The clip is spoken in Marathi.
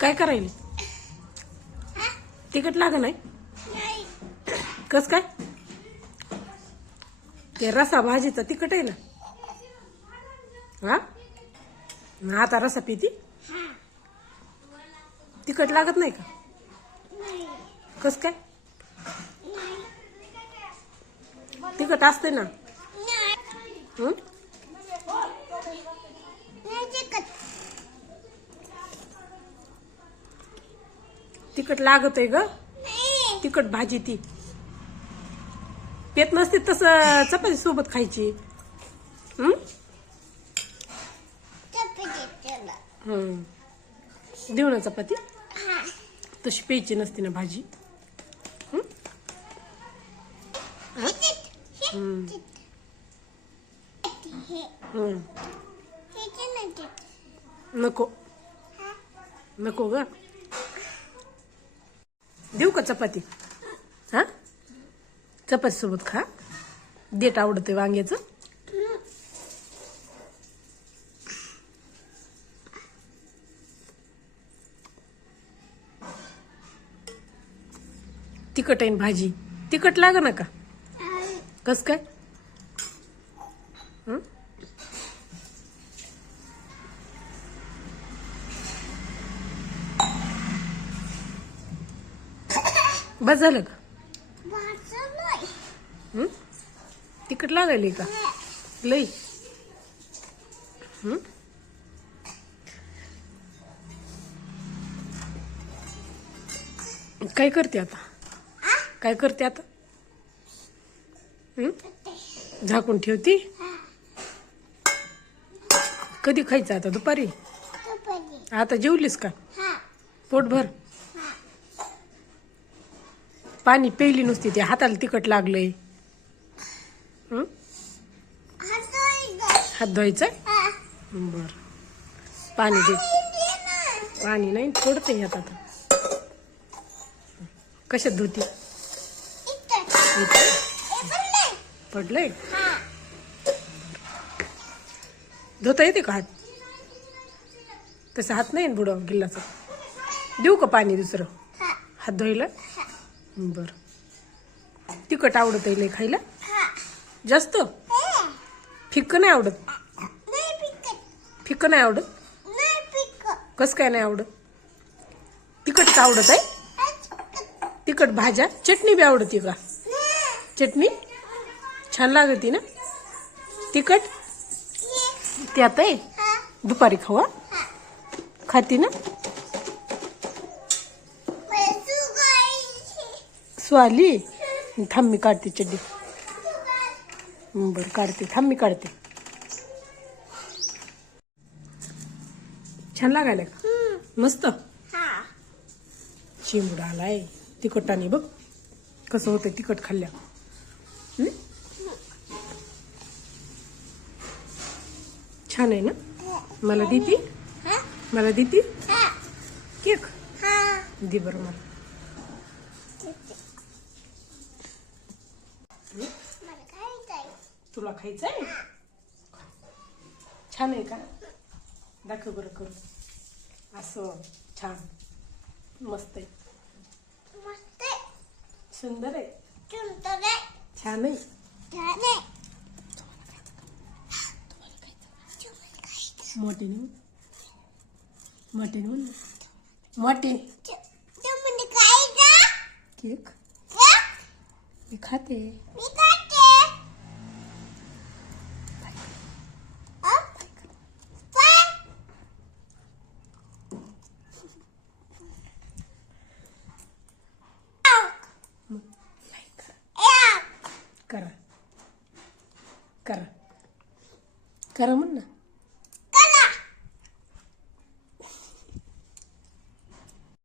काय करायली? तिखट लाग नाही? कस काय? ते रसा भाजीचा तिखट आहे ना? हा, आता रसा पिती? तिखट लागत नाही का? कस काय? तिखट असते ना. हं? तिखट लागत आहे ग. तिखट भाजी ती पेत नसते तसं चपाती सोबत खायची. हं? देऊ ना चपाती. तशी प्यायची नसते ना भाजी. हं? नको नको ग. देऊ का चपाती? हा, चपाती सोबत खा. देठ आवडते वांग्याचं. तिखट आहे भाजी. तिखट लाग ना का? कस काय? हं? बस झालं का? तिखट लागायली का लई? काय करते आता? काय करते आता? झाकून ठेवती. कधी खायचं आता? दुपारी? आता जेवलीस का? पोटभर? पाणी प्यायली नुसती. ते हाताला तिखट लागलंय. हात धुवायचंय? बर, पाणी दे. पाणी नाही, थोडंच आहे आता. कशात धुती? पडलंय? धुता येते का हात? तसं हात नाही बुडव गिल्लाचा. देऊ का पाणी दुसरं हात धुवायला? बर. तिखट आवडत आहे खायला जास्त? फिक्क नाही आवडत? फिक्क नाही आवडत? कस काय नाही आवडत? तिखटच आवडत आहे? तिखट भाज्या. चटणी बी आवडती का? चटणी छान लागती ना? तिखट त्यात आहे. दुपारी खावा. खाती ना? स्वाली थांब मी काढते चड्डी. बरं काढते. थांब मी काढते. छान लागायला का? मस्त. चिमूड आलाय तिखटाने. बघ कसं होतं तिखट खाल्ल्या. छान आहे ना? मला देती? मला देती केक? दे बरं मला. तुला खायचंय? छान आहे का? दाखव बरं करू. असं छान मस्त आहे. सुंदर आहे. छान आहे. मोठे मोठे मोठे केक मी खाते. करा करा करा म्हण ना.